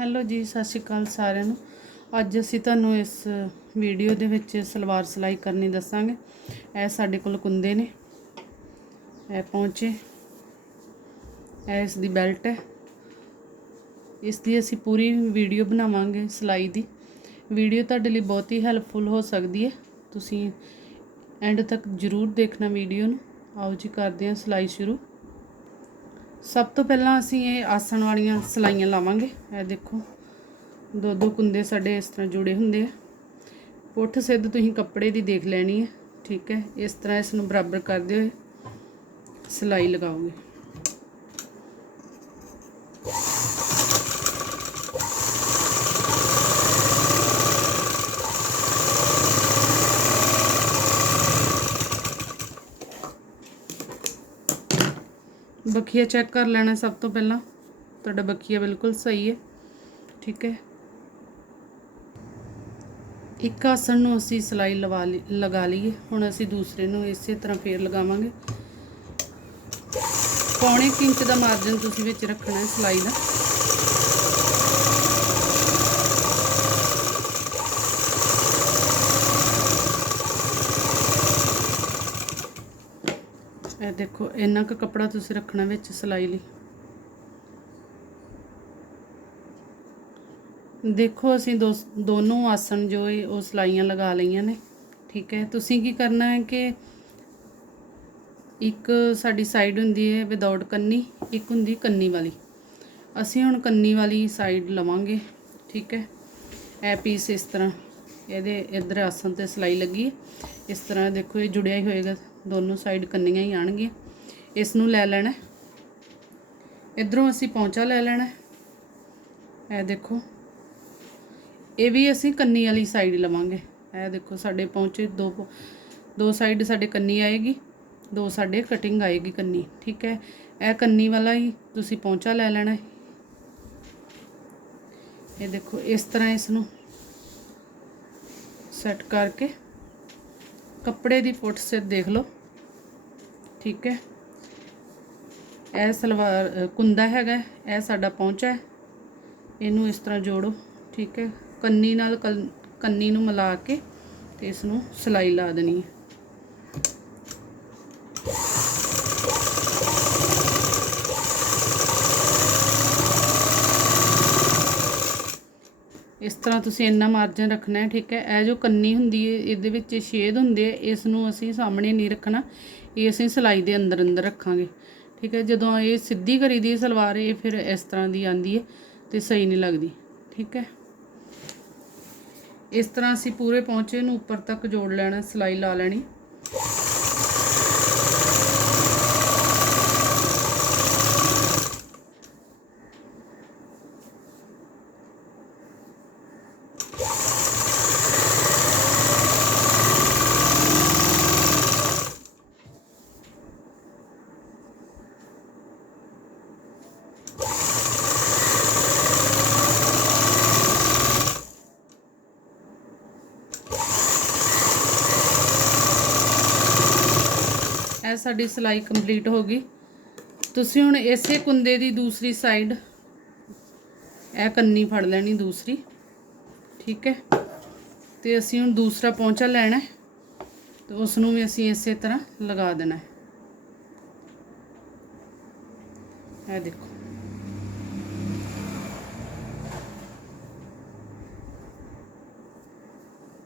Hello ਜੀ, ਸਤਿ ਸ਼੍ਰੀ ਅਕਾਲ ਸਾਰਿਆਂ ਨੂੰ। ਅੱਜ ਅਸੀਂ ਤੁਹਾਨੂੰ ਇਸ ਵੀਡੀਓ ਦੇ ਵਿੱਚ ਸਲਵਾਰ ਸਿਲਾਈ ਕਰਨੀ ਦੱਸਾਂਗੇ। ਇਹ ਸਾਡੇ ਕੋਲ ਕੁੰਦੇ ਨੇ। ਇਹ ਪਹੁੰਚੇ ਇਹ ਇਸ ਦੀ ਬੈਲਟ ਹੈ। ਇਸ ਦੀ ਅਸੀਂ ਪੂਰੀ ਵੀਡੀਓ ਬਣਾਵਾਂਗੇ ਸਿਲਾਈ ਦੀ। ਵੀਡੀਓ ਤੁਹਾਡੇ ਲਈ ਬਹੁਤ ਹੀ ਹੈਲਪਫੁਲ ਹੋ ਸਕਦੀ ਹੈ। ਤੁਸੀਂ ਐਂਡ ਤੱਕ ਜ਼ਰੂਰ ਦੇਖਣਾ ਵੀਡੀਓ ਨੂੰ। ਆਓ ਜੀ, ਕਰਦੇ ਹਾਂ ਸਿਲਾਈ ਸ਼ੁਰੂ। ਸਭ ਤੋਂ ਪਹਿਲਾਂ ਅਸੀਂ ਇਹ ਆਸਣ ਵਾਲੀਆਂ ਸਲਾਈਆਂ ਲਾਵਾਂਗੇ। ਇਹ ਦੇਖੋ, ਦੋ ਦੋ ਕੁੰਦੇ ਸਾਡੇ ਇਸ ਤਰ੍ਹਾਂ ਜੁੜੇ ਹੁੰਦੇ ਆ। ਪੁੱਠ ਸਿੱਧ ਤੁਸੀਂ ਕੱਪੜੇ ਦੀ ਦੇਖ ਲੈਣੀ ਹੈ, ਠੀਕ ਹੈ। ਇਸ ਤਰ੍ਹਾਂ ਇਸ ਨੂੰ ਬਰਾਬਰ ਕਰਦੇ ਹੋਏ ਸਲਾਈ ਲਗਾਓਗੇ। ਬਖੀਆ ਚੈੱਕ ਕਰ ਲੈਣਾ ਸਭ ਤੋਂ ਪਹਿਲਾਂ। ਤੁਹਾਡਾ ਬਖੀਆ ਬਿਲਕੁਲ ਸਹੀ ਹੈ। ਠੀਕ ਹੈ। ਇੱਕ ਆਸਣ ਨੂੰ ਅਸੀਂ ਸਲਾਈ ਲਵਾ ਲਈ, ਲਗਾ ਲਈਏ। ਹੁਣ ਅਸੀਂ ਦੂਸਰੇ ਨੂੰ ਇਸੇ ਤਰ੍ਹਾਂ ਫੇਰ ਲਗਾਵਾਂਗੇ। ਪੌਣੇ ਕੁ ਇੰਚ ਦਾ ਮਾਰਜਨ ਤੁਸੀਂ ਵਿੱਚ ਰੱਖਣਾ ਹੈ ਸਲਾਈ ਦਾ। ਦੇਖੋ, ਇੰਨਾ ਕੁ ਕੱਪੜਾ ਤੁਸੀਂ ਰੱਖਣਾ ਵਿੱਚ ਸਿਲਾਈ ਲਈ। ਦੇਖੋ, ਅਸੀਂ ਦੋ ਦੋਨੋਂ ਆਸਣ ਜੋ ਹੈ ਉਹ ਸਲਾਈਆਂ ਲਗਾ ਲਈਆਂ ਨੇ। ਠੀਕ ਹੈ, ਤੁਸੀਂ ਕੀ ਕਰਨਾ ਹੈ ਕਿ ਇੱਕ ਸਾਡੀ ਸਾਈਡ ਹੁੰਦੀ ਹੈ ਵਿਦਆਊਟ ਕੰਨੀ, ਇੱਕ ਹੁੰਦੀ ਕੰਨੀ ਵਾਲੀ। ਅਸੀਂ ਹੁਣ ਕੰਨੀ ਵਾਲੀ ਸਾਈਡ ਲਵਾਂਗੇ। ਠੀਕ ਹੈ, ਇਹ ਪੀਸ ਇਸ ਤਰ੍ਹਾਂ। ਇਹਦੇ ਇਧਰ ਆਸਣ ਤੇ ਸਲਾਈ ਲੱਗੀ ਹੈ। ਇਸ ਤਰ੍ਹਾਂ ਦੇਖੋ ਇਹ ਜੁੜਿਆ ਹੀ ਹੋਏਗਾ। ਦੋਨੋਂ ਸਾਈਡ ਕੰਨੀਆਂ ਹੀ ਆਣਗੀਆਂ ਇਸ ਨੂੰ ਲੈ ਲੈਣਾ ਇਧਰੋਂ ਅਸੀਂ ਪੌਂਚਾ ਲੈ ਲੈਣਾ ਇਹ ਦੇਖੋ। ਇਹ ਵੀ ਅਸੀਂ ਕੰਨੀ ਵਾਲੀ ਸਾਈਡ ਲਵਾਂਗੇ। ਇਹ ਦੇਖੋ ਸਾਡੇ ਪੌਂਚੇ ਦੋ ਪੌ- ਦੋ ਸਾਈਡ ਸਾਡੇ ਕੰਨੀ ਆਏਗੀ, ਦੋ ਸਾਡੇ ਕਟਿੰਗ ਆਏਗੀ ਕੰਨੀ। ਠੀਕ ਹੈ। ਇਹ ਕੰਨੀ ਵਾਲਾ ਹੀ ਤੁਸੀਂ ਪੌਂਚਾ ਲੈ ਲੈਣਾ ਇਹ ਦੇਖੋ ਇਸ ਤਰ੍ਹਾਂ ਇਸ ਨੂੰ ਸੈੱਟ ਕਰਕੇ ਕੱਪੜੇ ਦੀ ਫੁੱਟ ਸਿਰ ਦੇਖ ਲਓ। ਠੀਕ ਹੈ। ਇਹ ਸਲਵਾਰ ਕੁੰਦਾ ਹੈਗਾ ਇਹ ਸਾਡਾ ਪਹੁੰਚਾ ਹੈ। ਇਹਨੂੰ ਇਸ ਤਰ੍ਹਾਂ ਜੋੜੋ। ਠੀਕ ਹੈ। ਕੰਨੀ ਨਾਲ ਕੰਨੀ ਨੂੰ ਮਿਲਾ ਕੇ ਤੇ ਇਸ ਨੂੰ ਸਿਲਾਈ ਲਾ ਦੇਣੀ ਹੈ। ਇਸ ਤਰ੍ਹਾਂ ਤੁਸੀਂ ਇੰਨਾ ਮਾਰਜਨ ਰੱਖਣਾ ਹੈ, ਠੀਕ ਹੈ? ਇਹ ਜੋ ਕੰਨੀ ਹੁੰਦੀ ਹੈ, ਇਹਦੇ ਵਿੱਚ ਛੇਦ ਹੁੰਦੇ ਆ, ਇਸ ਨੂੰ ਅਸੀਂ ਸਾਹਮਣੇ ਨਹੀਂ ਰੱਖਣਾ। ਇਹ ਅਸੀਂ ਸਿਲਾਈ ਦੇ ਅੰਦਰ ਅੰਦਰ ਰੱਖਾਂਗੇ, ਠੀਕ ਹੈ? ਜਦੋਂ ਇਹ ਸਿੱਧੀ ਕਰੀ ਦੀ ਸਲਵਾਰ, ਇਹ ਫਿਰ ਇਸ ਤਰ੍ਹਾਂ ਦੀ ਆਂਦੀ ਹੈ ਤੇ ਸਹੀ ਨਹੀਂ ਲੱਗਦੀ, ਠੀਕ ਹੈ? ਇਸ ਤਰ੍ਹਾਂ ਅਸੀਂ ਪੂਰੇ ਪੌਂਚੇ ਨੂੰ ਉੱਪਰ ਤੱਕ ਜੋੜ ਲੈਣਾ, ਸਿਲਾਈ ਲਾ ਲੈਣੀ ਇਹ ਸਾਡੀ ਸਿਲਾਈ ਕੰਪਲੀਟ ਹੋ ਗਈ। ਤੁਸੀਂ ਹੁਣ ਇਸੇ ਕੁੰਦੇ ਦੀ ਦੂਸਰੀ ਸਾਈਡ ਇਹ ਕੰਨੀ ਫੜ ਲੈਣੀ ਦੂਸਰੀ। ਠੀਕ ਹੈ? ਤੇ ਅਸੀਂ ਹੁਣ ਦੂਸਰਾ ਪੌਂਚਾ ਲੈਣਾ ਹੈ ਤੇ ਉਸ ਨੂੰ ਵੀ ਅਸੀਂ ਇਸੇ ਤਰ੍ਹਾਂ ਲਗਾ ਦੇਣਾ ਹੈ। ਇਹ ਦੇਖੋ।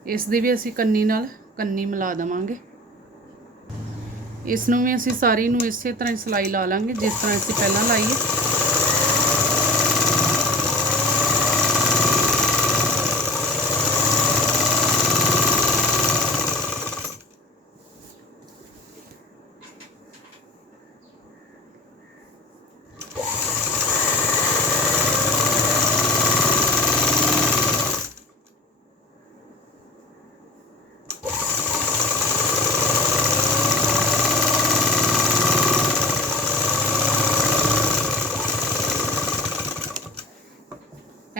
ਇਸ ਦੀ ਵੀ ਅਸੀਂ ਕੰਨੀ ਨਾਲ ਕੰਨੀ ਮਿਲਾ ਦੇਵਾਂਗੇ। ਇਸ ਨੂੰ ਵੀ ਅਸੀਂ ਸਾਰੀ ਨੂੰ ਇਸੇ ਤਰ੍ਹਾਂ ਹੀ ਸਿਲਾਈ ਲਾ ਲਾਂਗੇ, ਜਿਸ ਤਰ੍ਹਾਂ ਅਸੀਂ ਪਹਿਲਾਂ ਲਾਈ ਹੈ।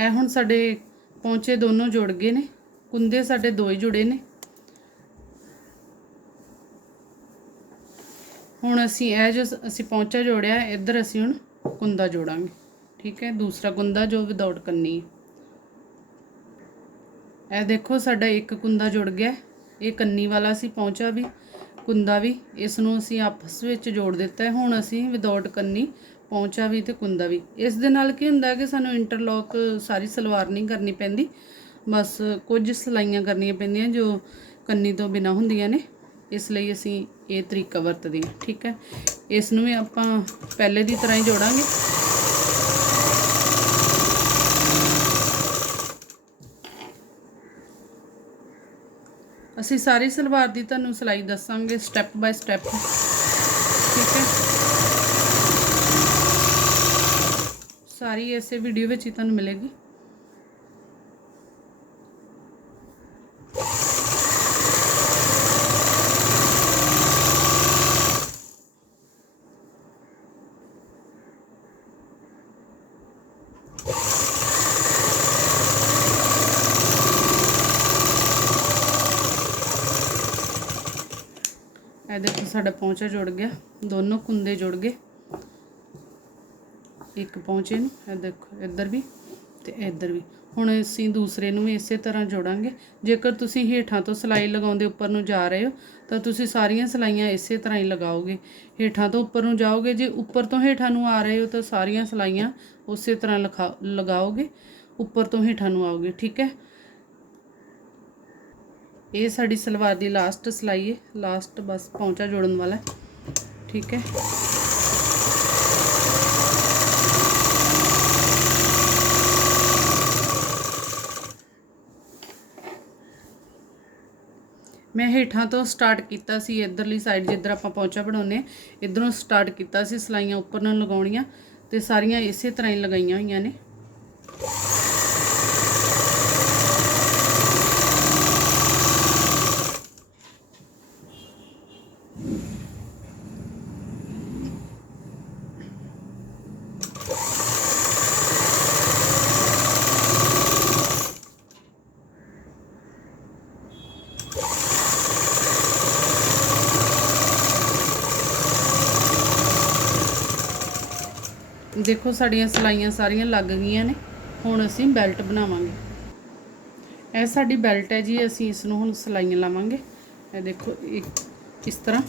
ਇਹ ਹੁਣ ਸਾਡੇ ਪੌਂਚੇ ਦੋਨੋਂ ਜੁੜ ਗਏ ਨੇ। ਕੁੰਦੇ ਸਾਡੇ ਦੋ ਹੀ ਜੁੜੇ ਨੇ। ਹੁਣ ਅਸੀਂ ਇਹ ਜੋ ਅਸੀਂ ਪੌਂਚਾ ਜੋੜਿਆ, ਇੱਧਰ ਅਸੀਂ ਹੁਣ ਕੁੰਦਾ ਜੋੜਾਂਗੇ। ਠੀਕ ਹੈ, ਦੂਸਰਾ ਕੁੰਦਾ ਜੋ ਵਿਦਆਊਟ ਕੰਨੀ ਇਹ ਦੇਖੋ, ਸਾਡਾ ਇੱਕ ਕੁੰਦਾ ਜੁੜ ਗਿਆ। ਇਹ ਕੰਨੀ ਵਾਲਾ ਸੀ ਪਹੁੰਚਾ ਵੀ, ਕੁੰਦਾ ਵੀ। ਇਸ ਨੂੰ ਅਸੀਂ ਆਪਸ ਵਿੱਚ ਜੋੜ ਦਿੱਤਾ ਹੈ। ਹੁਣ ਅਸੀਂ ਵਿਦਆਊਟ ਕੰਨੀ ਪਹੁੰਚਾ ਵੀ ਤੇ ਕੁੰਦਾ ਵੀ। ਇਸ ਦੇ ਨਾਲ ਕੀ ਹੁੰਦਾ ਕਿ ਸਾਨੂੰ ਇੰਟਰਲੌਕ ਸਾਰੀ ਸਲਵਾਰ ਨਹੀਂ ਕਰਨੀ ਪੈਂਦੀ। ਬਸ ਕੁਝ ਸਲਾਈਆਂ ਕਰਨੀਆਂ ਪੈਂਦੀਆਂ ਜੋ ਕੰਨੀ ਤੋਂ ਬਿਨਾ ਹੁੰਦੀਆਂ ਨੇ। ਇਸ ਲਈ ਅਸੀਂ ਇਹ ਤਰੀਕਾ ਵਰਤਦੇ ਹਾਂ, ਠੀਕ ਹੈ? ਇਸ ਨੂੰ ਵੀ ਆਪਾਂ ਪਹਿਲੇ ਦੀ ਤਰ੍ਹਾਂ ਹੀ ਜੋੜਾਂਗੇ। ਅਸੀਂ ਸਾਰੀ ਸਲਵਾਰ ਦੀ ਤੁਹਾਨੂੰ ਸਿਲਾਈ ਦੱਸਾਂਗੇ ਸਟੈਪ ਬਾਈ ਸਟੈਪ, ਠੀਕ ਹੈ? ਸਾਰੀ ਇਸੇ ਵੀਡੀਓ ਵਿੱਚ ਹੀ ਤੁਹਾਨੂੰ ਮਿਲੇਗੀ। ਇਹ ਦੇਖੋ ਸਾਡਾ ਪੌਂਚਾ ਜੁੜ ਗਿਆ। ਦੋਨੋਂ ਕੁੰਦੇ ਜੁੜ ਗਏ। ਇੱਕ ਪਹੁੰਚੇ ਨੂੰ, ਇਹ ਦੇਖੋ, ਇੱਧਰ ਵੀ ਤੇ ਇੱਧਰ ਵੀ। ਹੁਣ ਅਸੀਂ ਦੂਸਰੇ ਨੂੰ ਵੀ ਇਸੇ ਤਰ੍ਹਾਂ ਜੋੜਾਂਗੇ। ਜੇਕਰ ਤੁਸੀਂ ਹੇਠਾਂ ਤੋਂ ਸਿਲਾਈ ਲਗਾਉਂਦੇ ਉੱਪਰ ਨੂੰ ਜਾ ਰਹੇ ਹੋ, ਤਾਂ ਤੁਸੀਂ ਸਾਰੀਆਂ ਸਿਲਾਈਆਂ ਇਸੇ ਤਰ੍ਹਾਂ ਹੀ ਲਗਾਓਗੇ। ਹੇਠਾਂ ਤੋਂ ਉੱਪਰ ਨੂੰ ਜਾਓਗੇ, ਜੇ ਉੱਪਰ ਤੋਂ ਹੇਠਾਂ ਨੂੰ ਆ ਰਹੇ ਹੋ, ਤਾਂ ਸਾਰੀਆਂ ਸਿਲਾਈਆਂ ਉਸੇ ਤਰ੍ਹਾਂ ਲਖਾ, ਲਗਾਓਗੇ। ਉੱਪਰ ਤੋਂ ਹੇਠਾਂ ਨੂੰ ਆਓਗੇ, ਠੀਕ ਹੈ? ਇਹ ਸਾਡੀ ਸਲਵਾਰ ਦੀ ਲਾਸਟ ਸਿਲਾਈ ਹੈ ਲਾਸਟ ਬਸ ਪੌਂਚਾ ਜੋੜਨ ਵਾਲਾ, ਠੀਕ ਹੈ? ਮੈਂ ਹੇਠਾਂ ਤੋਂ ਸਟਾਰਟ ਕੀਤਾ ਸੀ, ਇਧਰਲੀ ਸਾਈਡ ਜਿੱਧਰ ਆਪਾਂ ਪੌਂਚਾ ਬਣਾਉਨੇ ਇਧਰੋਂ ਸਟਾਰਟ ਕੀਤਾ ਸੀ, ਸਲਾਈਆਂ ਉੱਪਰ ਨੂੰ ਲਗਾਉਣੀਆਂ ਤੇ ਸਾਰੀਆਂ ਇਸੇ ਤਰ੍ਹਾਂ ਹੀ ਲਗਾਈਆਂ ਹੋਈਆਂ ਨੇ। ਦੇਖੋ ਸਾਡੀਆਂ ਸਲਾਈਆਂ ਸਾਰੀਆਂ ਲੱਗ ਗਈਆਂ ਨੇ, ਹੁਣ ਅਸੀਂ ਬੈਲਟ ਬਣਾਵਾਂਗੇ। ਇਹ ਸਾਡੀ ਬੈਲਟ ਹੈ ਜੀ, ਅਸੀਂ ਇਸ ਨੂੰ ਹੁਣ ਸਲਾਈਆਂ ਲਾਵਾਂਗੇ। ਇਹ ਦੇਖੋ, ਇੱਕ ਇਸ ਤਰ੍ਹਾਂ।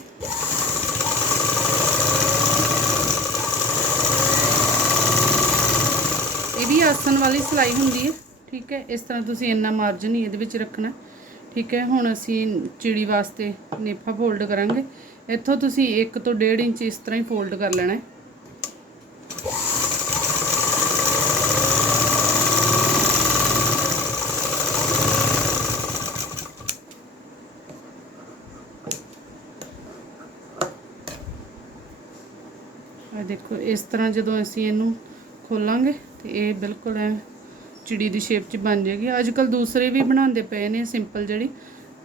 ਇਹ ਵੀ ਆਸਣ ਵਾਲੀ ਸਲਾਈ ਹੁੰਦੀ ਹੈ, ਠੀਕ ਹੈ? ਇਸ ਤਰ੍ਹਾਂ ਤੁਸੀਂ ਇੰਨਾ ਮਾਰਜਨ ਹੀ ਇਹਦੇ ਵਿੱਚ ਰੱਖਣਾ, ਠੀਕ ਹੈ? ਹੁਣ ਅਸੀਂ ਚਿੜੀ ਵਾਸਤੇ ਨੇਫਾ ਫੋਲਡ ਕਰਾਂਗੇ। ਇੱਥੋਂ ਤੁਸੀਂ 1 ਤੋਂ 1.5 ਇੰਚ ਇਸ ਤਰ੍ਹਾਂ ਹੀ ਫੋਲਡ ਕਰ ਲੈਣਾ ਹੈ। ਦੇਖੋ, ਇਸ ਤਰ੍ਹਾਂ ਜਦੋਂ ਅਸੀਂ ਇਹਨੂੰ ਖੋਲਾਂਗੇ, ਤੇ ਇਹ ਬਿਲਕੁਲ ਐ ਚਿੜੀ ਦੀ ਸ਼ੇਪ 'ਚ ਬਣ ਜਾਏਗੀ। ਅੱਜ ਕੱਲ ਦੂਸਰੇ ਵੀ ਬਣਾਉਂਦੇ ਪਏ ਨੇ ਸਿੰਪਲ ਜਿਹੜੀ।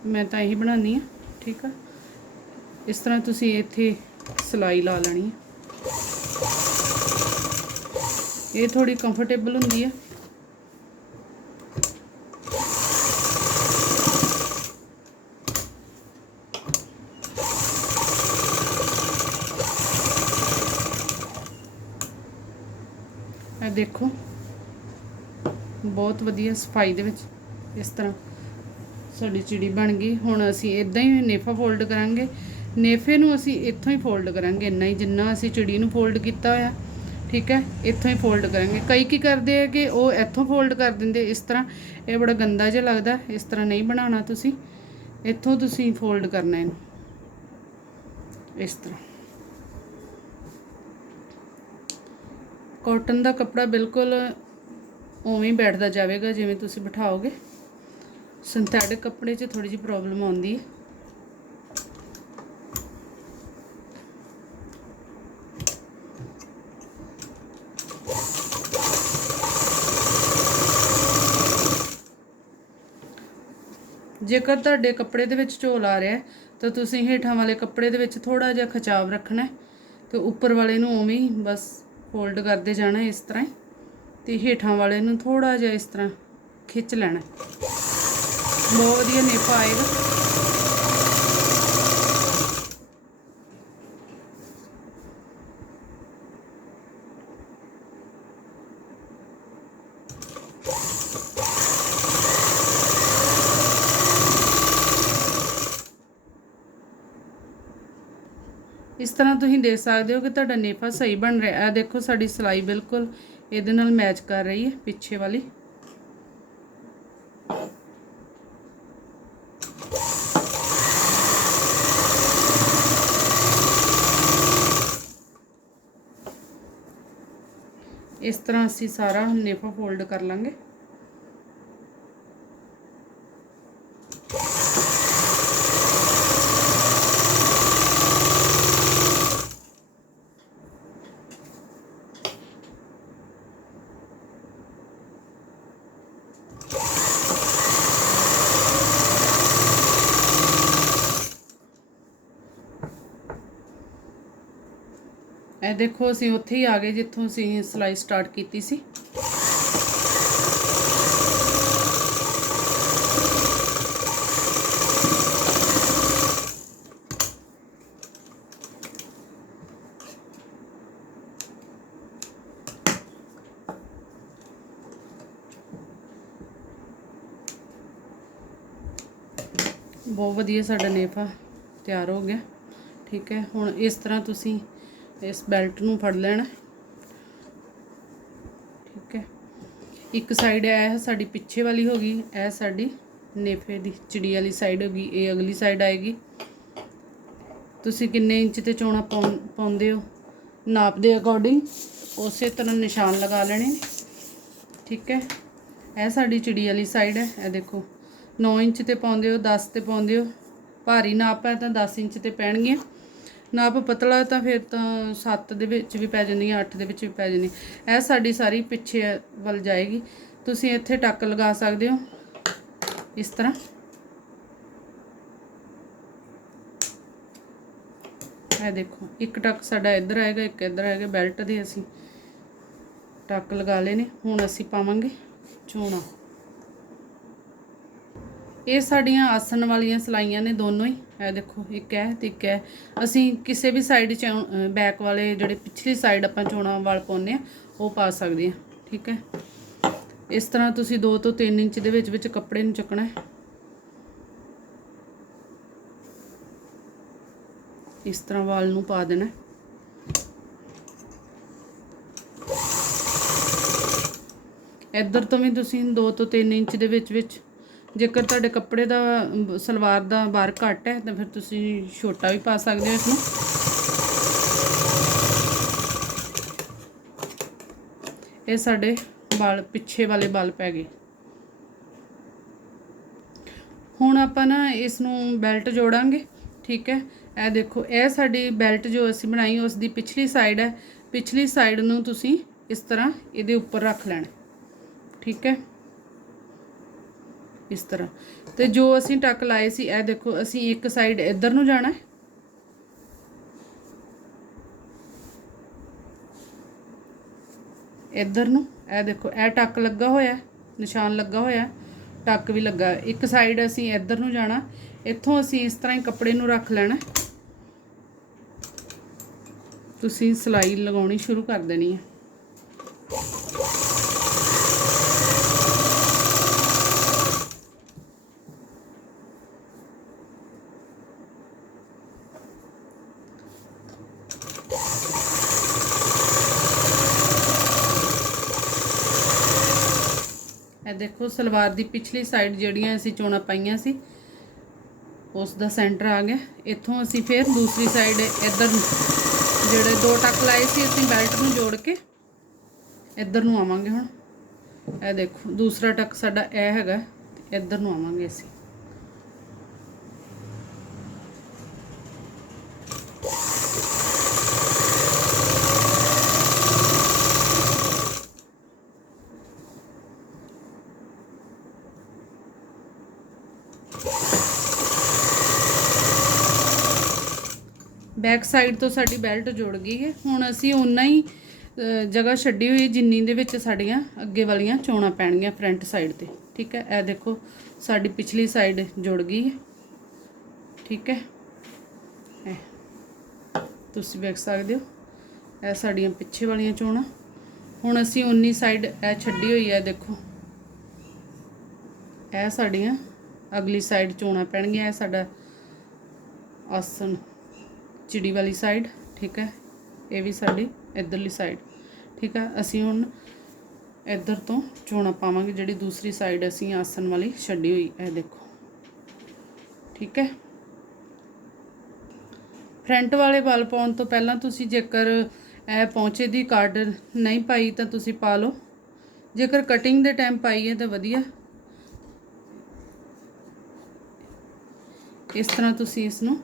ਮੈਂ ਤਾਂ ਇਹੀ ਬਣਾਉਣੀ ਆ ਠੀਕ ਆ? ਇਸ ਤਰ੍ਹਾਂ ਤੁਸੀਂ ਇੱਥੇ ਸਲਾਈ ਲਾ ਲੈਣੀ ਹੈ। ਇਹ ਥੋੜੀ ਕੰਫਰਟੇਬਲ ਹੁੰਦੀ ਹੈ। ਦੇਖੋ। ਬਹੁਤ ਵਧੀਆ ਸਫ਼ਾਈ ਦੇ ਵਿੱਚ ਇਸ ਤਰ੍ਹਾਂ ਸਾਡੀ ਚਿੜੀ ਬਣ ਗਈ। ਹੁਣ ਅਸੀਂ ਇਦਾਂ ਹੀ ਨੇਫਾ ਫੋਲਡ ਕਰਾਂਗੇ। ਨੇਫੇ ਨੂੰ ਅਸੀਂ ਇੱਥੋਂ ਹੀ ਫੋਲਡ ਕਰਾਂਗੇ। ਇੰਨਾ ਹੀ ਜਿੰਨਾ ਅਸੀਂ ਚਿੜੀ ਨੂੰ ਫੋਲਡ ਕੀਤਾ ਹੋਇਆ, ਠੀਕ ਹੈ? ਇੱਥੋਂ ਹੀ ਫੋਲਡ ਕਰਾਂਗੇ। ਕਈ ਕੀ ਕਰਦੇ ਆ ਕਿ ਉਹ ਇੱਥੋਂ ਫੋਲਡ ਕਰ ਦਿੰਦੇ। ਇਸ ਤਰ੍ਹਾਂ ਇਹ ਬੜਾ ਗੰਦਾ ਜਿਹਾ ਲੱਗਦਾ। ਇਸ ਤਰ੍ਹਾਂ ਨਹੀਂ ਬਣਾਉਣਾ ਤੁਸੀਂ। ਇੱਥੋਂ ਤੁਸੀਂ ਫੋਲਡ ਕਰਨਾ ਇਹਨੂੰ। ਇਸ ਤਰ੍ਹਾਂ। ਕਾਟਨ ਦਾ ਕੱਪੜਾ ਬਿਲਕੁਲ ਉਵੇਂ ਹੀ ਬੈਠਦਾ ਜਾਵੇਗਾ, ਜਿਵੇਂ ਤੁਸੀਂ ਬਿਠਾਓਗੇ। ਸਿੰਥੈਟਿਕ ਕੱਪੜੇ 'ਚ ਥੋੜੀ ਜਿਹੀ ਪ੍ਰੋਬਲਮ ਆਉਂਦੀ ਹੈ। ਜੇਕਰ ਤੁਹਾਡੇ ਕੱਪੜੇ ਦੇ ਵਿੱਚ ਝੋਲ ਆ ਰਿਹਾ ਤਾਂ ਤੁਸੀਂ ਹੇਠਾਂ ਵਾਲੇ ਕੱਪੜੇ ਦੇ ਵਿੱਚ ਥੋੜਾ ਜਿਹਾ ਖਿਚਾਵ ਰੱਖਣਾ ਹੈ ਤੇ ਉੱਪਰ ਵਾਲੇ ਨੂੰ ਉਵੇਂ ਹੀ ਬਸ ਫੋਲਡ ਕਰਦੇ ਜਾਣਾ ਇਸ ਤਰ੍ਹਾਂ ਹੀ ਤੇ ਹੇਠਾਂ ਵਾਲੇ ਨੂੰ ਥੋੜਾ ਜਿਹਾ ਇਸ ਤਰ੍ਹਾਂ ਖਿੱਚ ਲੈਣਾ। ਬਹੁਤ ਵਧੀਆ ਨੇਪਾ ਆਏਗਾ। ਤਰ੍ਹਾਂ ਤੁਸੀਂ ਦੇਖ ਸਕਦੇ ਹੋ ਕਿ ਤੁਹਾਡਾ ਨੇਫਾ ਸਹੀ ਬਣ ਰਿਹਾ ਹੈ। ਦੇਖੋ, ਸਾਡੀ ਸਲਾਈ ਬਿਲਕੁਲ ਇਹਦੇ ਨਾਲ ਮੈਚ ਕਰ ਰਹੀ ਹੈ, ਪਿੱਛੇ ਵਾਲੀ। ਇਸ ਤਰ੍ਹਾਂ ਅਸੀਂ ਸਾਰਾ ਨੇਫਾ ਫੋਲਡ ਕਰ ਲਾਂਗੇ। ਇਹ ਦੇਖੋ, ਅਸੀਂ ਉੱਥੇ ਹੀ ਆ ਗਏ ਜਿੱਥੋਂ ਅਸੀਂ ਸਿਲਾਈ ਸਟਾਰਟ ਕੀਤੀ ਸੀ। ਬਹੁਤ ਵਧੀਆ ਸਾਡਾ ਨੇਫਾ ਤਿਆਰ ਹੋ ਗਿਆ। ਠੀਕ ਹੈ, ਹੁਣ ਇਸ ਤਰ੍ਹਾਂ ਤੁਸੀਂ ਇਸ ਬੈਲਟ ਨੂੰ ਫੜ ਲੈਣਾ। ਠੀਕ ਹੈ। ਇੱਕ ਸਾਈਡ ਇਹ ਸਾਡੀ ਪਿੱਛੇ ਵਾਲੀ ਹੋ ਗਈ, ਇਹ ਸਾਡੀ ਨੇਫੇ ਦੀ, ਚਿੜੀ ਵਾਲੀ ਸਾਈਡ ਹੋ ਗਈ, ਇਹ ਅਗਲੀ ਸਾਈਡ ਆਏਗੀ। ਤੁਸੀਂ ਕਿੰਨੇ ਇੰਚ ਤੇ ਚੋਣਾ ਪਾਉਂਦੇ ਹੋ? ਨਾਪ ਦੇ ਅਕੋਰਡਿੰਗ ਉਸੇ ਤਰ੍ਹਾਂ ਨਿਸ਼ਾਨ ਲਗਾ ਲੈਣੇ ਨੇ। ਠੀਕ ਹੈ। ਇਹ ਸਾਡੀ ਚਿੜੀ ਵਾਲੀ ਸਾਈਡ ਹੈ। ਇਹ ਦੇਖੋ 9 ਇੰਚ ਤੇ ਪਾਉਂਦੇ ਹੋ 10 ਤੇ ਪਾਉਂਦੇ ਹੋ। ਭਾਰੀ ਨਾਪ ਹੈ ਤਾਂ 10 ਇੰਚ ਤੇ ਪੈਣਗੀਆਂ। ਨਾਪ ਪਤਲਾ ਤਾਂ ਫਿਰ ਤਾਂ 7 ਦੇ ਵਿੱਚ ਵੀ ਪੈ ਜਾਂਦੀਆਂ 8 ਦੇ ਵਿੱਚ ਵੀ ਪੈ ਜਾਂਦੀ ਇਹ ਸਾਡੀ ਸਾਰੀ ਪਿੱਛੇ ਵੱਲ ਜਾਏਗੀ। ਤੁਸੀਂ ਇੱਥੇ ਟੱਕ ਲਗਾ ਸਕਦੇ ਹੋ। ਇਸ ਤਰ੍ਹਾਂ। ਇਹ ਦੇਖੋ, ਇੱਕ ਟੱਕ ਸਾਡਾ ਇੱਧਰ ਆਏਗਾ, ਇੱਕ ਇੱਧਰ ਆਏਗਾ, ਬੈਲਟ ਦੇ ਅਸੀਂ ਟੱਕ ਲਗਾ ਲਏ ਨੇ ਹੁਣ ਅਸੀਂ ਪਾਵਾਂਗੇ ਚੋਣਾ। ਇਹ ਸਾਡੀਆਂ ਆਸਣ ਵਾਲੀਆਂ ਸਲਾਈਆਂ ਨੇ ਦੋਨੋਂ ਹੀ। ਇਹ ਦੇਖੋ, ਇੱਕ ਹੈ ਤੇ ਇੱਕ ਹੈ। ਅਸੀਂ ਕਿਸੇ ਵੀ ਸਾਈਡ ਚ ਬੈਕ ਵਾਲੇ ਜਿਹੜੇ ਪਿਛਲੀ ਸਾਈਡ ਆਪਾਂ ਚੋਣਾ ਵਾਲ ਪਾਉਂਦੇ ਆ ਉਹ ਪਾ ਸਕਦੇ ਆ ਠੀਕ ਹੈ? ਇਸ ਤਰ੍ਹਾਂ ਤੁਸੀਂ 2 ਤੋਂ 3 ਇੰਚ ਦੇ ਵਿੱਚ ਵਿੱਚ ਕੱਪੜੇ ਨੂੰ ਚੱਕਣਾ ਹੈ। ਇਸ ਤਰ੍ਹਾਂ ਵਾਲ ਨੂੰ ਪਾ ਦੇਣਾ ਇੱਧਰ ਤੋਂ ਵੀ ਤੁਸੀਂ 2 ਤੋਂ 3 ਇੰਚ ਦੇ ਵਿੱਚ ਵਿੱਚ ਜੇਕਰ ਤੁਹਾਡੇ ਕੱਪੜੇ ਦਾ, ਸਲਵਾਰ ਦਾ ਬਾਰ ਘੱਟ ਹੈ, ਤਾਂ ਫਿਰ ਤੁਸੀਂ ਛੋਟਾ ਵੀ ਪਾ ਸਕਦੇ ਹੋ ਇਸ ਨੂੰ ਇਹ ਸਾਡੇ ਵਾਲ ਪਿੱਛੇ ਵਾਲੇ ਵਾਲ ਪੈ ਗਏ। ਹੁਣ ਆਪਾਂ ਨਾ ਇਸ ਨੂੰ ਬੈਲਟ ਜੋੜਾਂਗੇ, ਠੀਕ ਹੈ? ਇਹ ਦੇਖੋ, ਇਹ ਸਾਡੀ ਬੈਲਟ ਜੋ ਅਸੀਂ ਬਣਾਈ, ਉਸ ਦੀ ਪਿਛਲੀ ਸਾਈਡ ਹੈ। ਪਿਛਲੀ ਸਾਈਡ ਨੂੰ ਤੁਸੀਂ ਇਸ ਤਰ੍ਹਾਂ ਇਹਦੇ ਉੱਪਰ ਰੱਖ ਲੈਣਾ, ਠੀਕ ਹੈ? ਇਸ ਤਰ੍ਹਾਂ। ਤੇ ਜੋ ਅਸੀਂ ਟੱਕ ਲਾਏ ਸੀ, ਇਹ ਦੇਖੋ, ਅਸੀਂ ਇੱਕ ਸਾਈਡ ਇੱਧਰ ਨੂੰ ਜਾਣਾ ਹੈ। ਇੱਧਰ ਨੂੰ, ਇਹ ਦੇਖੋ, ਇਹ ਟੱਕ ਲੱਗਾ ਹੋਇਆ ਨਿਸ਼ਾਨ ਲੱਗਾ ਹੋਇਆ ਟੱਕ ਵੀ ਲੱਗਾ ਇੱਕ ਸਾਈਡ ਅਸੀਂ ਇੱਧਰ ਨੂੰ ਜਾਣਾ, ਇੱਥੋਂ ਅਸੀਂ ਇਸ ਤਰ੍ਹਾਂ ਹੀ ਕੱਪੜੇ ਨੂੰ ਰੱਖ ਲੈਣਾ ਤੁਸੀਂ ਸਿਲਾਈ ਲਗਾਉਣੀ ਸ਼ੁਰੂ ਕਰ ਦੇਣੀ ਹੈ ਇਹ ਦੇਖੋ, ਸਲਵਾਰ ਦੀ ਪਿਛਲੀ ਸਾਈਡ ਜਿਹੜੀਆਂ ਅਸੀਂ ਚੋਣਾ ਪਾਈਆਂ ਸੀ, ਉਸ ਦਾ ਸੈਂਟਰ ਆ ਗਿਆ। ਇੱਥੋਂ ਅਸੀਂ ਫਿਰ ਦੂਸਰੀ ਸਾਈਡ ਇੱਧਰ ਨੂੰ, ਜਿਹੜੇ ਦੋ ਟੱਕ ਲਾਏ ਸੀ ਅਸੀਂ ਬੈਲਟ ਨੂੰ ਜੋੜ ਕੇ, ਇੱਧਰ ਨੂੰ ਆਵਾਂਗੇ ਹੁਣ। ਇਹ ਦੇਖੋ, ਦੂਸਰਾ ਟੱਕ ਸਾਡਾ ਇਹ ਹੈਗਾ ਤੇ ਇੱਧਰ ਨੂੰ ਆਵਾਂਗੇ ਅਸੀਂ। ਬੈਕ ਸਾਈਡ ਤੋਂ ਸਾਡੀ ਬੈਲਟ ਜੁੜ ਗਈ ਹੈ। ਹੁਣ ਅਸੀਂ ਉਨਾ ਹੀ ਜਗ੍ਹਾ ਛੱਡੀ ਹੋਈ ਜਿੰਨੀ ਦੇ ਵਿੱਚ ਸਾਡੀਆਂ ਅੱਗੇ ਵਾਲੀਆਂ ਚੋਣਾਂ ਪੈਣਗੀਆਂ ਫਰੰਟ ਸਾਈਡ ਤੇ। ਠੀਕ ਹੈ? ਇਹ ਦੇਖੋ, ਸਾਡੀ ਪਿਛਲੀ ਸਾਈਡ ਜੁੜ ਗਈ ਹੈ। ਠੀਕ ਹੈ? ਤੁਸੀਂ ਵੇਖ ਸਕਦੇ ਹੋ। ਇਹ ਸਾਡੀਆਂ ਪਿੱਛੇ ਵਾਲੀਆਂ ਚੋਣਾਂ। ਹੁਣ ਅਸੀਂ ਉਨੀ ਸਾਈਡ ਇਹ ਛੱਡੀ ਹੋਈ ਹੈ, ਦੇਖੋ। ਇਹ ਸਾਡੀਆਂ ਅਗਲੀ ਸਾਈਡ ਚੋਣਾਂ ਪੈਣਗੀਆਂ, ਇਹ ਸਾਡਾ ਆਸਣ। ਚਿੜੀ ਵਾਲੀ ਸਾਈਡ ਠੀਕ ਹੈ? ਇਹ ਵੀ ਸਾਡੀ ਇਧਰਲੀ ਸਾਈਡ ਠੀਕ ਹੈ? ਅਸੀਂ ਹੁਣ ਇੱਧਰ ਤੋਂ ਚੋਣਾ ਪਾਵਾਂਗੇ, ਜਿਹੜੀ ਦੂਸਰੀ ਸਾਈਡ ਅਸੀਂ ਆਸਨ ਵਾਲੀ ਛੱਡੀ ਹੋਈ, ਇਹ ਦੇਖੋ। ਠੀਕ ਹੈ? ਫਰੰਟ ਵਾਲੇ ਵਾਲ ਪਾਉਣ ਤੋਂ ਪਹਿਲਾਂ ਤੁਸੀਂ ਜੇਕਰ ਇਹ ਪੌਂਚੇ ਦੀ ਕਾਰਡ ਨਹੀਂ ਪਾਈ, ਤਾਂ ਤੁਸੀਂ ਪਾ ਲਓ। ਜੇਕਰ ਕਟਿੰਗ ਦੇ ਟਾਈਮ ਪਾਈ ਹੈ, ਤਾਂ ਵਧੀਆ। ਇਸ ਤਰ੍ਹਾਂ ਤੁਸੀਂ ਇਸ ਨੂੰ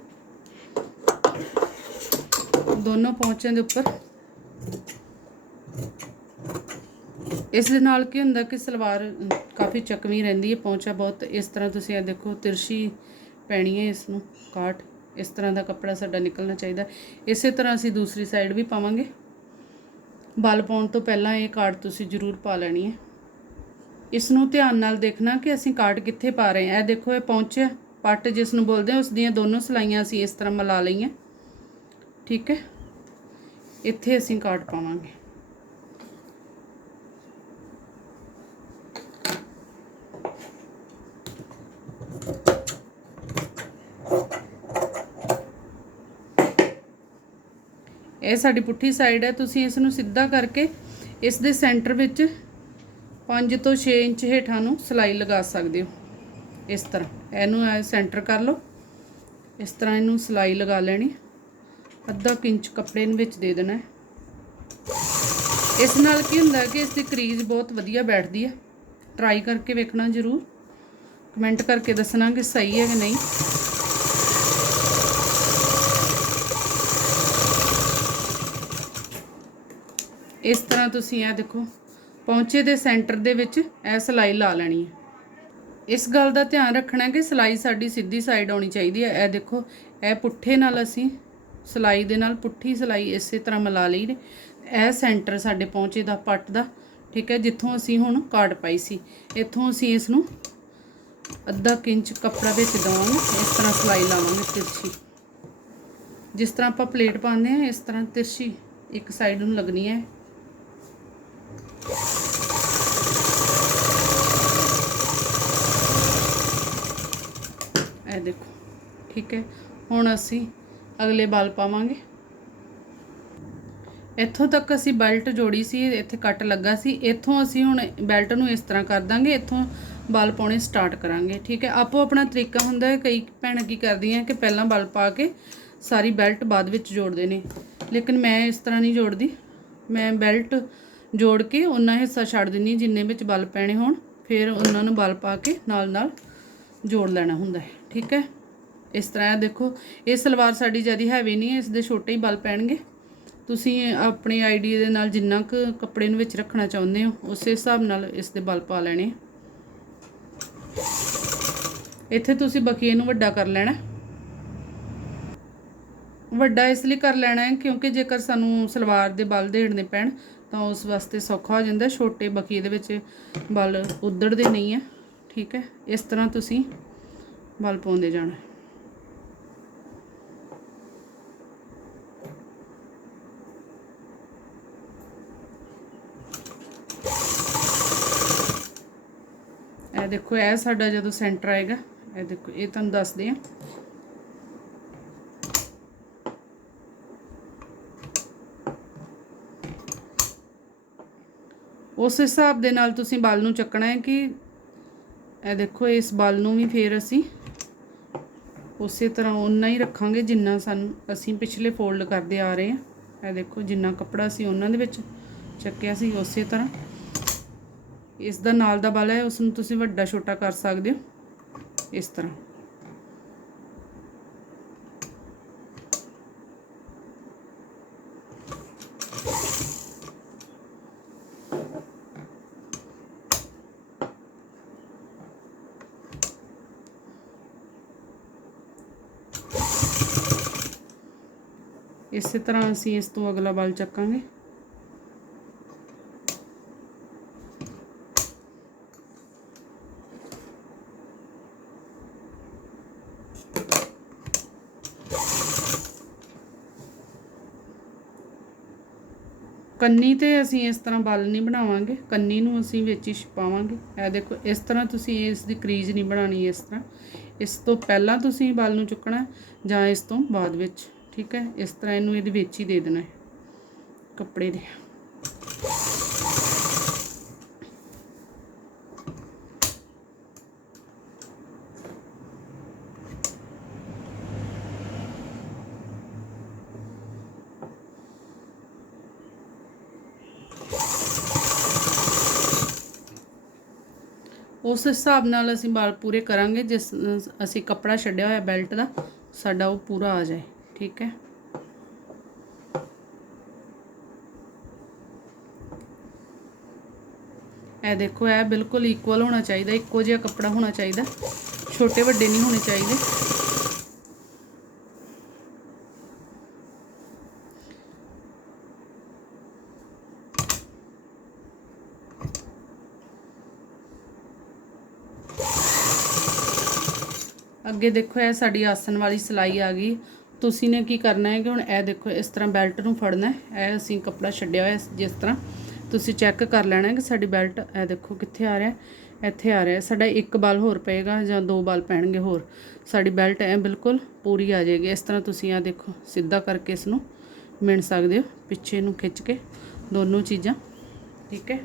ਦੋਨੋਂ ਪੌਂਚਿਆਂ ਦੇ ਉੱਪਰ। ਇਸ ਦੇ ਨਾਲ ਕੀ ਹੁੰਦਾ ਕਿ ਸਲਵਾਰ ਕਾਫੀ ਚੱਕਵੀਂ ਰਹਿੰਦੀ ਹੈ, ਪੌਂਚਾ ਬਹੁਤ। ਇਸ ਤਰ੍ਹਾਂ ਤੁਸੀਂ ਇਹ ਦੇਖੋ ਤਿਰਸ਼ੀ ਪੈਣੀ ਹੈ ਇਸ ਨੂੰ ਕਾਟ ਇਸ ਤਰ੍ਹਾਂ ਦਾ ਕੱਪੜਾ ਸਾਡਾ ਨਿਕਲਣਾ ਚਾਹੀਦਾ। ਇਸੇ ਤਰ੍ਹਾਂ ਅਸੀਂ ਦੂਸਰੀ ਸਾਈਡ ਵੀ ਪਾਵਾਂਗੇ। ਬਲ ਪਾਉਣ ਤੋਂ ਪਹਿਲਾਂ ਇਹ ਕਾਟ ਤੁਸੀਂ ਜ਼ਰੂਰ ਪਾ ਲੈਣੀ ਹੈ। ਇਸ ਨੂੰ ਧਿਆਨ ਨਾਲ ਦੇਖਣਾ ਕਿ ਅਸੀਂ ਕਾਟ ਕਿੱਥੇ ਪਾ ਰਹੇ ਹਾਂ। ਇਹ ਦੇਖੋ, ਇਹ ਪਹੁੰਚਿਆ ਪੱਟ ਜਿਸ ਨੂੰ ਬੋਲਦੇ ਹਾਂ, ਉਸ ਦੀਆਂ ਦੋਨੋਂ ਸਲਾਈਆਂ ਅਸੀਂ ਇਸ ਤਰ੍ਹਾਂ ਮਿਲਾ ਲਈਆਂ। ਠੀਕ ਹੈ। ਇੱਥੇ ਅਸੀਂ ਕਾਟ ਪਾਵਾਂਗੇ। ਇਹ ਸਾਡੀ ਪੁੱਠੀ ਸਾਈਡ ਹੈ, ਤੁਸੀਂ ਇਸ ਨੂੰ ਸਿੱਧਾ ਕਰਕੇ ਇਸ ਦੇ ਸੈਂਟਰ ਵਿੱਚ 5 ਤੋਂ 6 ਇੰਚ ਹੇਠਾਂ ਨੂੰ ਸਲਾਈ ਲਗਾ ਸਕਦੇ ਹੋ। ਇਸ ਤਰ੍ਹਾਂ। ਇਹਨੂੰ ਐ ਸੈਂਟਰ ਕਰ ਲਓ। ਇਸ ਤਰ੍ਹਾਂ ਇਹਨੂੰ ਸਲਾਈ ਲਗਾ ਲੈਣੀ। ਅੱਧਾ ਕੁ ਇੰਚ ਕੱਪੜੇ ਨੂੰ ਵਿੱਚ ਦੇ ਦੇਣਾ ਇਸ ਨਾਲ ਕੀ ਹੁੰਦਾ ਕਿ ਇਸ ਦੀ ਕਰੀਜ਼ ਬਹੁਤ ਵਧੀਆ ਬੈਠਦੀ ਹੈ। ਟਰਾਈ ਕਰਕੇ ਵੇਖਣਾ ਜ਼ਰੂਰ। ਕਮੈਂਟ ਕਰਕੇ ਦੱਸਣਾ ਕਿ ਸਹੀ ਹੈ ਕਿ ਨਹੀਂ। ਇਸ ਤਰ੍ਹਾਂ ਤੁਸੀਂ ਇਹ ਦੇਖੋ ਪੌਂਚੇ ਦੇ ਸੈਂਟਰ ਦੇ ਵਿੱਚ ਇਹ ਸਲਾਈ ਲਾ ਲੈਣੀ ਹੈ। ਇਸ ਗੱਲ ਦਾ ਧਿਆਨ ਰੱਖਣਾ ਕਿ ਸਲਾਈ ਸਾਡੀ ਸਿੱਧੀ ਸਾਈਡ ਆਉਣੀ ਚਾਹੀਦੀ ਹੈ। ਇਹ ਦੇਖੋ, ਇਹ ਪੁੱਠੇ ਨਾਲ ਅਸੀਂ ਸਲਾਈ ਦੇ ਨਾਲ ਪੁੱਠੀ ਸਲਾਈ ਇਸੇ ਤਰ੍ਹਾਂ ਮਿਲਾ ਲਈ ਨੇ। ਇਹ ਸੈਂਟਰ ਸਾਡੇ ਪਹੁੰਚੇ ਦਾ ਪੱਟ ਦਾ, ਠੀਕ ਹੈ, ਜਿੱਥੋਂ ਅਸੀਂ ਹੁਣ ਕਾਟ ਪਾਈ ਸੀ। ਇੱਥੋਂ ਅਸੀਂ ਇਸ ਨੂੰ ਅੱਧਾ ਕੁ ਇੰਚ ਕੱਪੜਾ ਵਿੱਚ ਦਵਾਂਗੇ, ਇਸ ਤਰ੍ਹਾਂ ਸਲਾਈ ਲਾਵਾਂਗੇ ਤਿਰਛੀ। ਜਿਸ ਤਰ੍ਹਾਂ ਆਪਾਂ ਪਲੇਟ ਪਾਉਂਦੇ ਆ ਇਸ ਤਰ੍ਹਾਂ ਤਿਰਛੀ ਇੱਕ ਸਾਈਡ ਨੂੰ ਲੱਗਣੀ ਹੈ। ਇਹ ਦੇਖੋ, ਠੀਕ ਹੈ, ਹੁਣ ਅਸੀਂ ਅਗਲੇ ਬਲ ਪਾਵਾਂਗੇ। ਇੱਥੋਂ ਤੱਕ ਅਸੀਂ ਬੈਲਟ ਜੋੜੀ ਸੀ, ਇੱਥੇ ਕੱਟ ਲੱਗਾ ਸੀ। ਇੱਥੋਂ ਅਸੀਂ ਹੁਣ ਬੈਲਟ ਨੂੰ ਇਸ ਤਰ੍ਹਾਂ ਕਰ ਦਾਂਗੇ, ਇੱਥੋਂ ਬਲ ਪਾਉਣੇ ਸਟਾਰਟ ਕਰਾਂਗੇ, ਠੀਕ ਹੈ। ਆਪੋ ਆਪਣਾ ਤਰੀਕਾ ਹੁੰਦਾ ਹੈ, ਕਈ ਭੈਣਾਂ ਕੀ ਕਰਦੀਆਂ ਕਿ ਪਹਿਲਾਂ ਬਲ ਪਾ ਕੇ ਸਾਰੀ ਬੈਲਟ ਬਾਅਦ ਵਿੱਚ ਜੋੜਦੇ ਨੇ। ਲੇਕਿਨ ਮੈਂ ਇਸ ਤਰ੍ਹਾਂ ਨਹੀਂ ਜੋੜਦੀ। ਮੈਂ ਬੈਲਟ ਜੋੜ ਕੇ ਉਹਨਾਂ ਹਿੱਸਾ ਛੱਡ ਦਿੰਨੀ ਜਿੰਨੇ ਵਿੱਚ ਬਲ ਪੈਣੇ ਹੋਣ, ਫਿਰ ਉਹਨਾਂ ਨੂੰ ਬਲ ਪਾ ਕੇ ਨਾਲ ਨਾਲ ਜੋੜ ਲੈਣਾ ਹੁੰਦਾ ਹੈ, ਠੀਕ ਹੈ। ਇਸ ਤਰ੍ਹਾਂ ਦੇਖੋ, ਇਹ ਸਲਵਾਰ ਸਾਡੀ ਜ਼ਿਆਦਾ ਹੈਵੀ ਨਹੀਂ ਹੈ ਇਸ ਦੇ ਛੋਟੇ ਹੀ ਬਲ ਪੈਣਗੇ। ਤੁਸੀਂ ਆਪਣੀ ਆਈਡੀਆ ਦੇ ਨਾਲ ਜਿੰਨਾ ਕੁ ਕੱਪੜੇ ਨੂੰ ਵਿੱਚ ਰੱਖਣਾ ਚਾਹੁੰਦੇ ਹੋ, ਉਸੇ ਹਿਸਾਬ ਨਾਲ ਇਸ ਦੇ ਬਲ ਪਾ ਲੈਣੇ ਇੱਥੇ ਤੁਸੀਂ ਬਕੀਏ ਨੂੰ ਵੱਡਾ ਕਰ ਲੈਣਾ। ਵੱਡਾ ਇਸ ਲਈ ਕਰ ਲੈਣਾ ਹੈ, ਕਿਉਂਕਿ ਜੇਕਰ ਸਾਨੂੰ ਸਲਵਾਰ ਦੇ ਬਲ ਦੇੜਨੇ ਪੈਣ, ਤਾਂ ਉਸ ਵਾਸਤੇ ਸੌਖਾ ਹੋ ਜਾਂਦਾ, ਛੋਟੇ ਬਕੀਏ ਦੇ ਵਿੱਚ ਬਲ ਉਧੜਦੇ ਨਹੀਂ ਹੈ। ਠੀਕ ਹੈ, ਇਸ ਤਰ੍ਹਾਂ ਤੁਸੀਂ ਬਲ ਪਾਉਂਦੇ ਜਾਣਾ। ਇਹ ਦੇਖੋ, ਇਹ ਸਾਡਾ ਜਦੋਂ ਸੈਂਟਰ ਆਏਗਾ, ਇਹ ਦੇਖੋ, ਇਹ ਤੁਹਾਨੂੰ ਦੱਸਦੇ ਆ ਉਸ ਹਿਸਾਬ ਦੇ ਨਾਲ ਤੁਸੀਂ ਬਲ ਨੂੰ ਚੱਕਣਾ ਹੈ ਕਿ ਇਹ ਦੇਖੋ, ਇਸ ਬਲ ਨੂੰ ਵੀ ਫੇਰ ਅਸੀਂ ਉਸੇ ਤਰ੍ਹਾਂ ਓਨਾ ਹੀ ਰੱਖਾਂਗੇ ਜਿੰਨਾ ਸਾਨੂੰ ਅਸੀਂ ਪਿਛਲੇ ਫੋਲਡ ਕਰਦੇ ਆ ਰਹੇ ਹਾਂ। ਇਹ ਦੇਖੋ, ਜਿੰਨਾ ਕੱਪੜਾ ਸੀ ਉਹਨਾਂ ਦੇ ਵਿੱਚ ਚੱਕਿਆ ਸੀ, ਉਸੇ ਤਰ੍ਹਾਂ। ਇਸ ਦਾ ਨਾਲ ਦਾ ਬਲ ਹੈ ਉਸ ਨੂੰ ਤੁਸੀਂ ਵੱਡਾ ਛੋਟਾ ਕਰ ਸਕਦੇ ਹੋ। ਇਸ ਤਰ੍ਹਾਂ। ਇਸੇ ਤਰ੍ਹਾਂ ਅਸੀਂ ਇਸ ਤੋਂ ਅਗਲਾ ਬਲ ਚੱਕਾਂਗੇ। ਕੰਨੀ ਤੇ ਅਸੀਂ ਇਸ ਤਰ੍ਹਾਂ ਬਲ ਨਹੀਂ ਬਣਾਵਾਂਗੇ, ਕੰਨੀ ਨੂੰ ਅਸੀਂ ਵਿੱਚ ਹੀ ਛਪਾਵਾਂਗੇ। ਇਹ ਦੇਖੋ, ਇਸ ਤਰ੍ਹਾਂ ਤੁਸੀਂ ਇਸ ਦੀ ਕਰੀਜ਼ ਨਹੀਂ ਬਣਾਣੀ ਇਸ ਤਰ੍ਹਾਂ। ਇਸ ਤੋਂ ਪਹਿਲਾਂ ਤੁਸੀਂ ਬਲ ਨੂੰ ਚੁੱਕਣਾ ਜਾਂ ਇਸ ਤੋਂ ਬਾਅਦ ਵਿੱਚ, ਠੀਕ ਹੈ? ਇਸ ਤਰ੍ਹਾਂ ਇਹਨੂੰ ਇਹਦੇ ਵਿੱਚ ਹੀ ਦੇ ਦੇਣਾ ਹੈ, ਕੱਪੜੇ ਦੇ। ਉਸ ਹਿਸਾਬ ਨਾਲ ਅਸੀਂ ਵਾਲ ਪੂਰੇ ਕਰਾਂਗੇ, ਜਿਸ, ਅਸੀਂ ਕੱਪੜਾ ਛੱਡਿਆ ਹੋਇਆ ਬੈਲਟ ਦਾ, ਸਾਡਾ ਉਹ ਪੂਰਾ ਆ ਜਾਏ, ਠੀਕ ਹੈ? ਇਹ ਦੇਖੋ, ਇਹ ਬਿਲਕੁਲ ਇਕੁਅਲ ਹੋਣਾ ਚਾਹੀਦਾ, ਇੱਕੋ ਜਿਹਾ ਕੱਪੜਾ ਹੋਣਾ ਚਾਹੀਦਾ, ਛੋਟੇ ਵੱਡੇ ਨਹੀਂ ਹੋਣੇ ਚਾਹੀਦੇ। ਅੱਗੇ ਦੇਖੋ, ਇਹ ਸਾਡੀ ਆਸਨ ਵਾਲੀ ਸਿਲਾਈ ਆ ਗਈ। ਤੁਸੀਂ ਨੇ ਕੀ ਕਰਨਾ ਹੈ ਕਿ ਹੁਣ ਇਹ ਦੇਖੋ, ਇਸ ਤਰ੍ਹਾਂ ਬੈਲਟ ਨੂੰ ਫੜਨਾ ਹੈ। ਇਹ ਅਸੀਂ ਕੱਪੜਾ ਛੱਡਿਆ ਹੋਇਆ ਜਿਸ ਤਰ੍ਹਾਂ। ਤੁਸੀਂ ਚੈੱਕ ਕਰ ਲੈਣਾ ਕਿ ਸਾਡੀ ਬੈਲਟ, ਇਹ ਦੇਖੋ ਕਿੱਥੇ ਆ ਰਿਹਾ ਇੱਥੇ ਆ ਰਿਹਾ ਸਾਡਾ ਇੱਕ ਬਲ ਹੋਰ ਪਏਗਾ ਜਾਂ ਦੋ ਬਲ ਪੈਣਗੇ ਹੋਰ। ਸਾਡੀ ਬੈਲਟ ਐ ਬਿਲਕੁਲ ਪੂਰੀ ਆ ਜਾਏਗੀ। ਇਸ ਤਰ੍ਹਾਂ ਤੁਸੀਂ ਆ ਦੇਖੋ, ਸਿੱਧਾ ਕਰਕੇ ਇਸ ਨੂੰ ਮਿਣ ਸਕਦੇ ਹੋ, ਪਿੱਛੇ ਨੂੰ ਖਿੱਚ ਕੇ। ਦੋਨੋਂ ਚੀਜ਼ਾਂ, ਠੀਕ ਹੈ।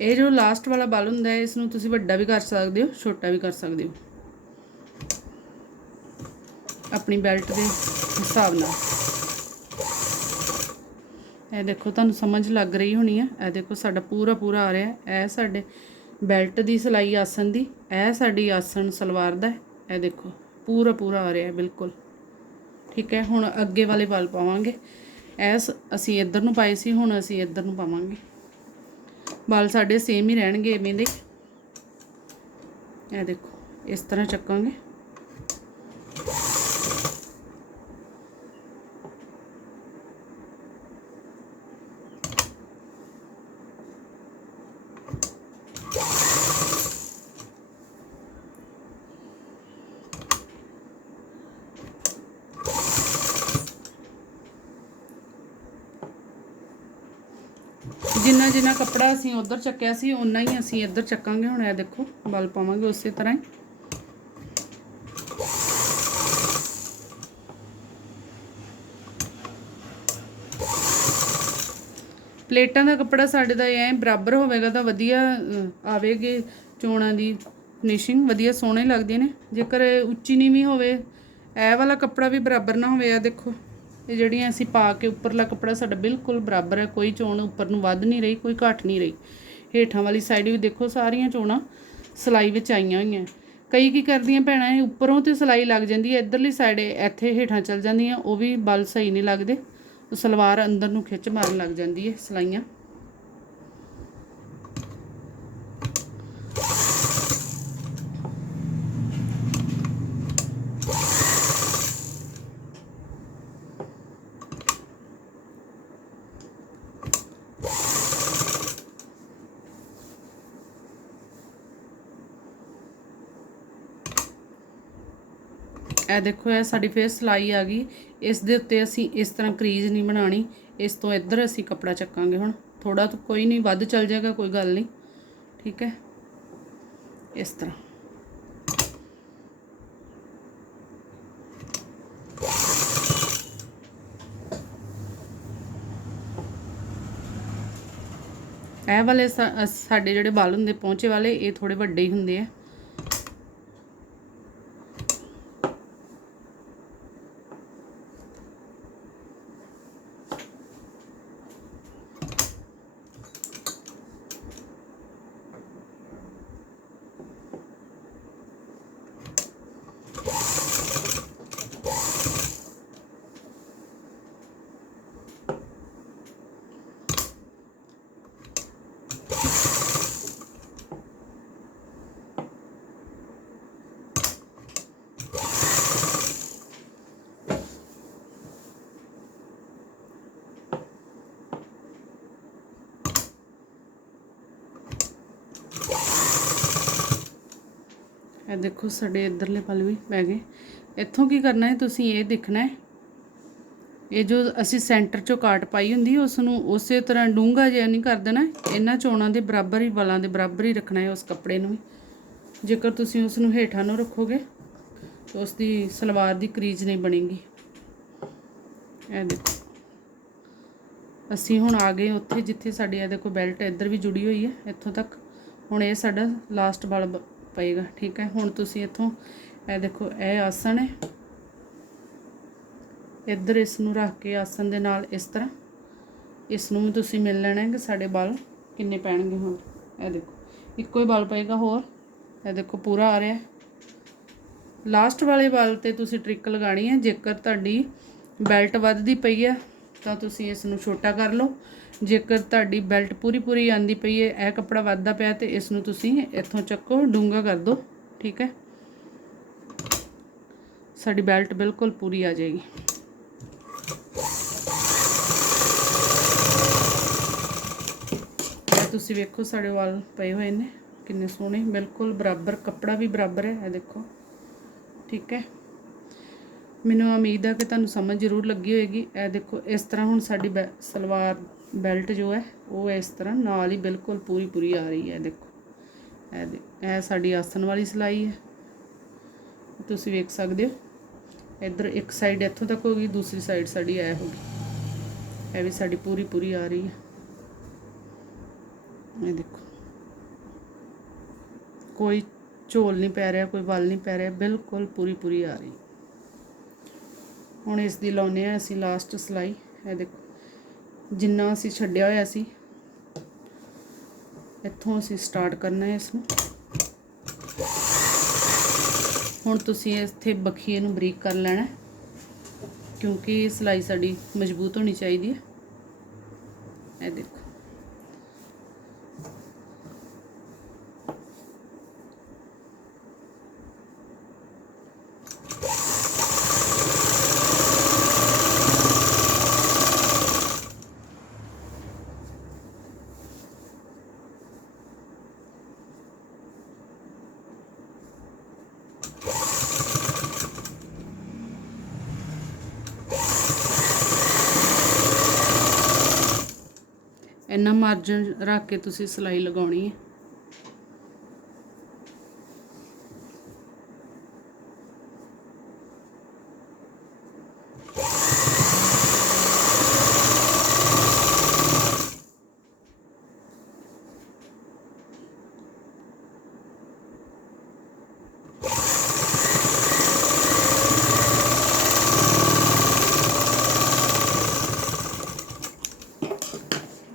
ਇਹ ਜੋ ਲਾਸਟ ਵਾਲਾ ਬਲ ਹੁੰਦਾ ਹੈ ਇਸ ਨੂੰ ਤੁਸੀਂ ਵੱਡਾ ਵੀ ਕਰ ਸਕਦੇ ਹੋ, ਛੋਟਾ ਵੀ ਕਰ ਸਕਦੇ ਹੋ। ਆਪਣੀ ਬੈਲਟ ਦੇ ਹਿਸਾਬ ਨਾਲ। ਇਹ ਦੇਖੋ, ਤੁਹਾਨੂੰ ਸਮਝ ਲੱਗ ਰਹੀ ਹੋਣੀ ਹੈ। ਇਹ ਦੇਖੋ, ਸਾਡਾ ਪੂਰਾ ਪੂਰਾ ਆ ਰਿਹਾ ਹੈ। ਇਹ ਸਾਡੇ ਬੈਲਟ ਦੀ ਸਿਲਾਈ ਆਸਣ ਦੀ, ਇਹ ਸਾਡੀ ਆਸਣ ਸਲਵਾਰ ਦਾ ਇਹ ਦੇਖੋ, ਪੂਰਾ ਪੂਰਾ ਆ ਰਿਹਾ ਹੈ, ਬਿਲਕੁਲ। ਠੀਕ ਹੈ, ਹੁਣ ਅੱਗੇ ਵਾਲੇ ਬਲ ਪਾਵਾਂਗੇ। ਐਸ ਅਸੀਂ ਇੱਧਰ ਨੂੰ ਪਾਏ ਸੀ, ਹੁਣ ਅਸੀਂ ਇੱਧਰ ਨੂੰ ਪਾਵਾਂਗੇ। ਵਾਲ ਸਾਡੇ ਸੇਮ ਹੀ ਰਹਿਣਗੇ ਐਵੇਂ ਦੇ। ਇਹ ਦੇਖੋ ਇਸ ਤਰ੍ਹਾਂ ਚੱਕਾਂਗੇ। ਜਿੰਨਾ ਜਿੰਨਾ ਕੱਪੜਾ ਅਸੀਂ ਉਧਰ ਚੱਕਿਆ ਸੀ ਓਨਾ ਹੀ ਅਸੀਂ ਇੱਧਰ ਚੱਕਾਂਗੇ। ਹੁਣ ਇਹ ਦੇਖੋ ਬਲ ਪਾਵਾਂਗੇ ਉਸੇ ਤਰ੍ਹਾਂ ਹੀ। ਪਲੇਟਾਂ ਦਾ ਕੱਪੜਾ ਸਾਡੇ ਦਾ ਐ ਬਰਾਬਰ ਹੋਵੇਗਾ ਤਾਂ ਵਧੀਆ ਅ, ਆਵੇਗੀ ਚੋਣਾਂ ਦੀ ਫਿਨਿਸ਼ਿੰਗ ਵਧੀਆ ਸੋਹਣੇ ਲੱਗਦੇ ਨੇ। ਜੇਕਰ ਇਹ ਉੱਚੀ ਨੀਵੀਂ ਹੋਵੇ ਇਹ ਵਾਲਾ ਕੱਪੜਾ ਵੀ ਬਰਾਬਰ ਨਾ ਹੋਵੇ ਆ ਦੇਖੋ। ਇਹ ਜਿਹੜੀਆਂ ਅਸੀਂ ਪਾ ਕੇ ਉੱਪਰਲਾ ਕੱਪੜਾ ਸਾਡਾ ਬਿਲਕੁਲ ਬਰਾਬਰ ਹੈ, ਕੋਈ ਚੋਣ ਉੱਪਰ ਨੂੰ ਵੱਧ ਨਹੀਂ ਰਹੀ, ਕੋਈ ਘਟ ਨਹੀਂ ਰਹੀ। ਹੇਠਾਂ ਵਾਲੀ ਸਾਈਡ ਵੀ ਦੇਖੋ, ਸਾਰੀਆਂ ਚੋਣਾਂ ਸਿਲਾਈ ਵਿੱਚ ਆਈਆਂ ਹੋਈਆਂ। ਕਈ ਕੀ ਕਰਦੀਆਂ ਭੈਣਾਂ, ਇਹ ਉੱਪਰੋਂ ਤੇ ਸਿਲਾਈ ਲੱਗ ਜਾਂਦੀ ਹੈ, ਇੱਧਰਲੀ ਸਾਈਡ ਇੱਥੇ ਹੇਠਾਂ ਚਲ ਜਾਂਦੀਆਂ, ਉਹ ਵੀ ਬਲ ਸਹੀ ਨਹੀਂ ਲੱਗਦੇ। ਉਹ ਸਲਵਾਰ ਅੰਦਰ ਨੂੰ ਖਿੱਚ ਮਾਰਨ ਲੱਗ ਜਾਂਦੀ ਹੈ ਸਿਲਾਈਆਂ। ਇਹ ਦੇਖੋ, ਇਹ ਸਾਡੀ ਫੇਰ ਸਿਲਾਈ ਆ ਗਈ। ਇਸ ਦੇ ਉੱਤੇ ਅਸੀਂ ਇਸ ਤਰ੍ਹਾਂ ਕਰੀਜ਼ ਨਹੀਂ ਬਣਾਣੀ ਇਸ ਤੋਂ ਇੱਧਰ ਅਸੀਂ ਕੱਪੜਾ ਚੱਕਾਂਗੇ ਹੁਣ। ਥੋੜਾ ਤਾਂ ਕੋਈ ਨਹੀਂ, ਵੱਧ ਚੱਲ ਜਾਏਗਾ, ਕੋਈ ਗੱਲ ਨਹੀਂ। ਠੀਕ ਹੈ? ਇਸ ਤਰ੍ਹਾਂ। ਇਹ ਵਾਲੇ ਸਾਡੇ ਜਿਹੜੇ ਵਾਲ ਹੁੰਦੇ ਪਹੁੰਚੇ ਵਾਲੇ, ਇਹ ਥੋੜੇ ਵੱਡੇ ਹੀ ਹੁੰਦੇ ਆ। ਇਹ ਦੇਖੋ ਸਾਡੇ ਇਧਰਲੇ ਪਲ ਵੀ ਪੈ ਗਏ। ਇੱਥੋਂ ਕੀ ਕਰਨਾ ਹੈ? ਤੁਸੀਂ ਇਹ ਦੇਖਣਾ ਹੈ। ਇਹ ਜੋ ਅਸੀਂ ਸੈਂਟਰ ਚੋਂ ਕਾਟ ਪਾਈ ਹੁੰਦੀ ਹੈ ਉਸ ਨੂੰ ਉਸੇ ਤਰ੍ਹਾਂ ਡੂੰਘਾ ਜਿਹਾ ਨਹੀਂ ਕਰ ਦੇਣਾ। ਇਹਨਾਂ ਚੋਣਾਂ ਦੇ ਬਰਾਬਰ ਹੀ, ਵਾਲਾਂ ਦੇ ਬਰਾਬਰ ਹੀ ਰੱਖਣਾ ਹੈ ਉਸ ਕੱਪੜੇ ਨੂੰ ਵੀ। ਜੇਕਰ ਤੁਸੀਂ ਉਸ ਨੂੰ ਹੇਠਾਂ ਨੂੰ ਰੱਖੋਗੇ, ਤੇ ਉਸ ਦੀ ਸਲਵਾਰ ਦੀ ਕਰੀਜ਼ ਨਹੀਂ ਬਣੇਗੀ। ਇਹ ਦੇਖੋ। ਅਸੀਂ ਹੁਣ ਆ ਗਏ ਉੱਥੇ ਜਿੱਥੇ ਸਾਡੀ, ਇਹ ਦੇਖੋ ਬੈਲਟ ਇੱਧਰ ਵੀ ਜੁੜੀ ਹੋਈ ਹੈ, ਇੱਥੋਂ ਤੱਕ। ਹੁਣ ਇਹ ਸਾਡਾ ਲਾਸਟ ਬਲ ਬ- ਪਏਗਾ, ਠੀਕ ਹੈ? ਹੁਣ ਤੁਸੀਂ ਇੱਥੋਂ, ਇਹ ਦੇਖੋ, ਇਹ ਆਸਣ ਹੈ। ਇੱਧਰ ਇਸ ਨੂੰ ਰੱਖ ਕੇ ਆਸਣ ਦੇ ਨਾਲ ਇਸ ਤਰ੍ਹਾਂ। ਇਸ ਨੂੰ ਵੀ ਤੁਸੀਂ ਮਿਲ ਲੈਣਾ ਕਿ ਸਾਡੇ ਬਲ ਕਿੰਨੇ ਪੈਣਗੇ ਹੁਣ। ਇਹ ਦੇਖੋ, ਇੱਕੋ ਹੀ ਬਲ ਪਏਗਾ ਹੋਰ। ਇਹ ਦੇਖੋ, ਪੂਰਾ ਆ ਰਿਹਾ। ਲਾਸਟ ਵਾਲੇ ਬਾਲ ਤੇ ਤੁਸੀਂ ਟ੍ਰਿਕ ਲਗਾਣੀ ਹੈ, ਜੇਕਰ ਤੁਹਾਡੀ ਬੈਲਟ ਵੱਧਦੀ ਪਈ ਹੈ ਤਾਂ ਤੁਸੀਂ ਇਸ ਨੂੰ ਛੋਟਾ ਕਰ ਲਓ। ਜੇਕਰ ਤੁਹਾਡੀ ਬੈਲਟ ਪੂਰੀ ਪੂਰੀ ਆਂਦੀ ਪਈ ਹੈ, ਇਹ ਕੱਪੜਾ ਵੱਧਦਾ ਪਿਆ ਤੇ ਇਸ ਨੂੰ ਤੁਸੀਂ ਇੱਥੋਂ ਚੱਕੋ ਡੂੰਗਾ ਕਰ ਦਿਓ ਠੀਕ ਹੈ? ਸਾਡੀ ਬੈਲਟ ਬਿਲਕੁਲ ਪੂਰੀ ਆ ਜਾਏਗੀ। ਤੁਸੀਂ ਵੇਖੋ ਸਾਡੇ ਵਾਲ ਪਏ ਹੋਏ ਨੇ, ਕਿੰਨੇ ਸੋਹਣੇ, ਬਿਲਕੁਲ ਬਰਾਬਰ, ਕੱਪੜਾ ਵੀ ਬਰਾਬਰ ਹੈ, ਇਹ ਦੇਖੋ, ਠੀਕ ਹੈ? ਮੈਨੂੰ ਉਮੀਦ ਆ ਕਿ ਤੁਹਾਨੂੰ ਸਮਝ ਜ਼ਰੂਰ ਲੱਗੀ ਹੋਏਗੀ। ਇਹ ਦੇਖੋ, ਇਸ ਤਰ੍ਹਾਂ ਹੁਣ ਸਾਡੀ ਬੈ- ਸਲਵਾਰ ਬੈਲਟ ਜੋ ਹੈ, ਉਹ ਇਸ ਤਰ੍ਹਾਂ ਨਾਲ ਹੀ ਬਿਲਕੁਲ ਪੂਰੀ ਪੂਰੀ ਆ ਰਹੀ ਹੈ, ਦੇਖੋ। ਇਹ ਦੇ, ਇਹ ਸਾਡੀ ਆਸਣ ਵਾਲੀ ਸਿਲਾਈ ਹੈ। ਤੁਸੀਂ ਵੇਖ ਸਕਦੇ ਹੋ, ਇੱਧਰ ਇੱਕ ਸਾਈਡ ਇੱਥੋਂ ਤੱਕ ਹੋ ਗਈ, ਦੂਸਰੀ ਸਾਈਡ ਸਾਡੀ ਐ ਗਈ। ਇਹ ਵੀ ਸਾਡੀ ਪੂਰੀ ਪੂਰੀ ਆ ਰਹੀ ਹੈ। ਇਹ ਦੇਖੋ। ਕੋਈ ਝੋਲ ਨਹੀਂ ਪੈ ਰਿਹਾ, ਕੋਈ ਵੱਲ ਨਹੀਂ ਪੈ ਰਿਹਾ, ਬਿਲਕੁਲ ਪੂਰੀ ਪੂਰੀ ਆ ਰਹੀ। ਹੁਣ ਇਸ ਦੀ ਲਾਉਨੇ ਆ ਅਸੀਂ ਲਾਸਟ ਸਲਾਈ। ਇਹ ਦੇਖੋ, ਜਿੰਨਾ ਅਸੀਂ ਛੱਡਿਆ ਹੋਇਆ ਸੀ, ਇੱਥੋਂ ਅਸੀਂ ਸਟਾਰਟ ਕਰਨਾ ਹੈ ਇਸ ਨੂੰ ਹੁਣ ਤੁਸੀਂ ਇੱਥੇ ਬਖੀਏ ਨੂੰ ਬਰੀਕ ਕਰ ਲੈਣਾ ਕਿਉਂਕਿ ਇਹ ਸਲਾਈ ਸਾਡੀ ਮਜ਼ਬੂਤ ਹੋਣੀ ਚਾਹੀਦੀ ਹੈ। ਇਹ ਦੇਖੋ ਇੰਨਾ ਮਾਰਜਨ ਰੱਖ ਕੇ ਤੁਸੀਂ ਸਿਲਾਈ ਲਗਾਉਣੀ ਹੈ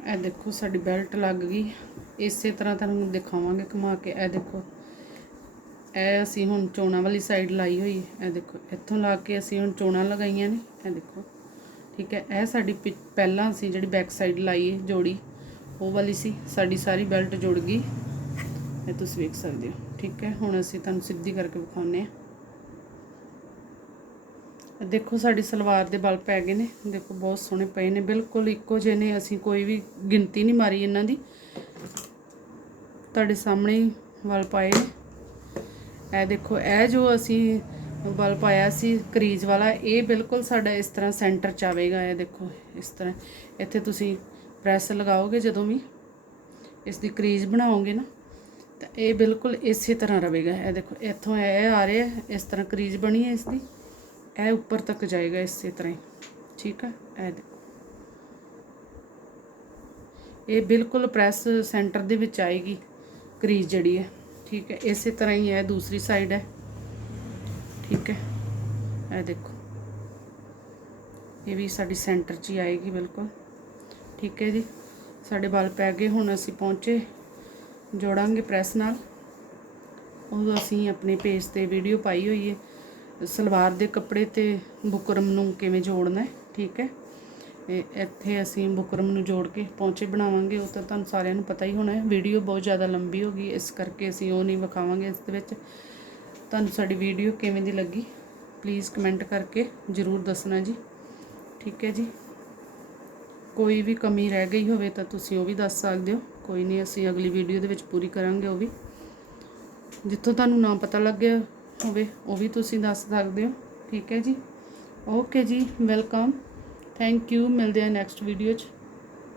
ਇਹ ਦੇਖੋ ਸਾਡੀ ਬੈਲਟ ਲੱਗ ਗਈ। ਇਸੇ ਤਰ੍ਹਾਂ ਤੁਹਾਨੂੰ ਦਿਖਾਵਾਂਗੇ ਘੁਮਾ ਕੇ। ਇਹ ਦੇਖੋ, ਇਹ ਅਸੀਂ ਹੁਣ ਚੋਣਾ ਵਾਲੀ ਸਾਈਡ ਲਾਈ ਹੋਈ। ਹੈ ਇਹ ਦੇਖੋ, ਇੱਥੋਂ ਲਾ ਕੇ ਅਸੀਂ ਹੁਣ ਚੋਣਾ ਲਗਾਈਆਂ ਨੇ। ਇਹ ਦੇਖੋ, ਠੀਕ ਹੈ, ਇਹ ਸਾਡੀ ਪਿ- ਪਹਿਲਾਂ ਅਸੀਂ ਜਿਹੜੀ ਬੈਕ ਸਾਈਡ ਲਾਈ ਹੈ ਜੋੜੀ, ਉਹ ਵਾਲੀ ਸੀ। ਸਾਡੀ ਸਾਰੀ ਬੈਲਟ ਜੁੜ ਗਈ। ਇਹ ਤੁਸੀਂ ਵੇਖ ਸਕਦੇ ਹੋ। ਠੀਕ ਹੈ, ਹੁਣ ਅਸੀਂ ਤੁਹਾਨੂੰ ਸਿੱਧੀ ਕਰਕੇ ਵਿਖਾਉਂਦੇ ਹਾਂ। ਦੇਖੋ, ਸਾਡੀ ਸਲਵਾਰ ਦੇ ਬਲ ਪੈ ਗਏ ਨੇ। ਦੇਖੋ, ਬਹੁਤ ਸੋਹਣੇ ਪਏ ਨੇ। ਬਿਲਕੁਲ ਇੱਕੋ ਜਿਹੇ ਨੇ। ਅਸੀਂ ਕੋਈ ਵੀ ਗਿਣਤੀ ਨਹੀਂ ਮਾਰੀ ਇਹਨਾਂ ਦੀ। ਤੁਹਾਡੇ ਸਾਹਮਣੇ ਹੀ ਵਲ ਪਾਏ ਨੇ। ਇਹ ਦੇਖੋ, ਇਹ ਜੋ ਅਸੀਂ ਵਲ ਪਾਇਆ ਸੀ, ਕਰੀਜ਼ ਵਾਲਾ, ਇਹ ਬਿਲਕੁਲ ਸਾਡਾ ਇਸ ਤਰ੍ਹਾਂ ਸੈਂਟਰ ਚ ਆਵੇਗਾ। ਇਹ ਦੇਖੋ, ਇਸ ਤਰ੍ਹਾਂ। ਇੱਥੇ ਤੁਸੀਂ ਪ੍ਰੈਸ ਲਗਾਓਗੇ ਜਦੋਂ ਵੀ ਇਸ ਦੀ ਕਰੀਜ਼ ਬਣਾਓਗੇ ਨਾ, ਤਾਂ ਇਹ ਬਿਲਕੁਲ ਇਸੇ ਤਰ੍ਹਾਂ ਰਹੇਗਾ। ਇਹ ਦੇਖੋ, ਇੱਥੋਂ ਇਹ ਆ ਰਿਹਾ, ਇਸ ਤਰ੍ਹਾਂ ਕਰੀਜ਼ ਬਣੀ ਹੈ ਇਸ ਦੀ। ਇਹ ਉੱਪਰ ਤੱਕ ਜਾਏਗਾ ਇਸੇ ਤਰ੍ਹਾਂ ਹੀ। ਠੀਕ ਹੈ? ਇਹ ਦੇਖੋ। ਇਹ ਬਿਲਕੁਲ ਪ੍ਰੈਸ ਸੈਂਟਰ ਦੇ ਵਿੱਚ ਆਏਗੀ। ਕਰੀਜ਼ ਜਿਹੜੀ ਹੈ। ਠੀਕ ਹੈ? ਇਸੇ ਤਰ੍ਹਾਂ ਹੀ ਹੈ ਦੂਸਰੀ ਸਾਈਡ ਹੈ। ਠੀਕ ਹੈ? ਇਹ ਦੇਖੋ। ਇਹ ਵੀ ਸਾਡੀ ਸੈਂਟਰ 'ਚ ਹੀ ਆਏਗੀ ਬਿਲਕੁਲ। ਠੀਕ ਹੈ ਜੀ? ਸਾਡੇ ਬਲ ਪੈ ਗਏ। ਹੁਣ ਅਸੀਂ ਪਹੁੰਚੇ। ਜੋੜਾਂਗੇ ਪ੍ਰੈਸ ਨਾਲ। ਉਹ ਅਸੀਂ ਆਪਣੇ ਪੇਜ ਤੇ ਵੀਡੀਓ ਪਾਈ ਹੋਈ ਹੈ। ਸਲਵਾਰ ਦੇ ਕੱਪੜੇ ਤੇ ਬੁਕਰਮ ਨੂੰ ਕਿਵੇਂ ਜੋੜਨਾ ਹੈ? ਠੀਕ ਹੈ। ਇਹ ਇੱਥੇ ਅਸੀਂ ਬੁਕਰਮ ਨੂੰ ਜੋੜ ਕੇ ਪੌਂਚੇ ਬਣਾਵਾਂਗੇ। ਉਹ ਤਾਂ ਤੁਹਾਨੂੰ ਸਾਰਿਆਂ ਨੂੰ ਪਤਾ ਹੀ ਹੋਣਾ ਹੈ। ਵੀਡੀਓ ਬਹੁਤ ਜ਼ਿਆਦਾ ਲੰਬੀ ਹੋ ਗਈ। ਇਸ ਕਰਕੇ ਅਸੀਂ ਉਹ ਨਹੀਂ ਵਿਖਾਵਾਂਗੇ ਇਸ ਦੇ ਵਿੱਚ। ਤੁਹਾਨੂੰ ਸਾਡੀ ਵੀਡੀਓ ਕਿਵੇਂ ਦੀ ਲੱਗੀ ਪਲੀਜ਼ ਕਮੈਂਟ ਕਰਕੇ ਜ਼ਰੂਰ ਦੱਸਣਾ ਜੀ। ਠੀਕ ਹੈ ਜੀ। ਕੋਈ ਵੀ ਕਮੀ ਰਹਿ ਗਈ ਹੋਵੇ ਤਾਂ ਤੁਸੀਂ ਉਹ ਵੀ ਦੱਸ ਸਕਦੇ ਹੋ। ਕੋਈ ਨਹੀਂ, ਅਸੀਂ ਅਗਲੀ ਵੀਡੀਓ ਦੇ ਵਿੱਚ ਪੂਰੀ ਕਰਾਂਗੇ ਉਹ ਵੀ। ਜਿੱਥੋਂ ਤੁਹਾਨੂੰ ਨਾ ਪਤਾ ਲੱਗਿਆ ਹੋਵੇ, ਉਹ ਵੀ ਤੁਸੀਂ ਦੱਸ ਸਕਦੇ ਹੋ। ਠੀਕ ਹੈ ਜੀ। ਓਕੇ ਜੀ ਵੈਲਕਮ ਥੈਂਕ ਯੂ ਮਿਲਦੇ ਆ ਨੈਕਸਟ ਵੀਡੀਓ 'ਚ।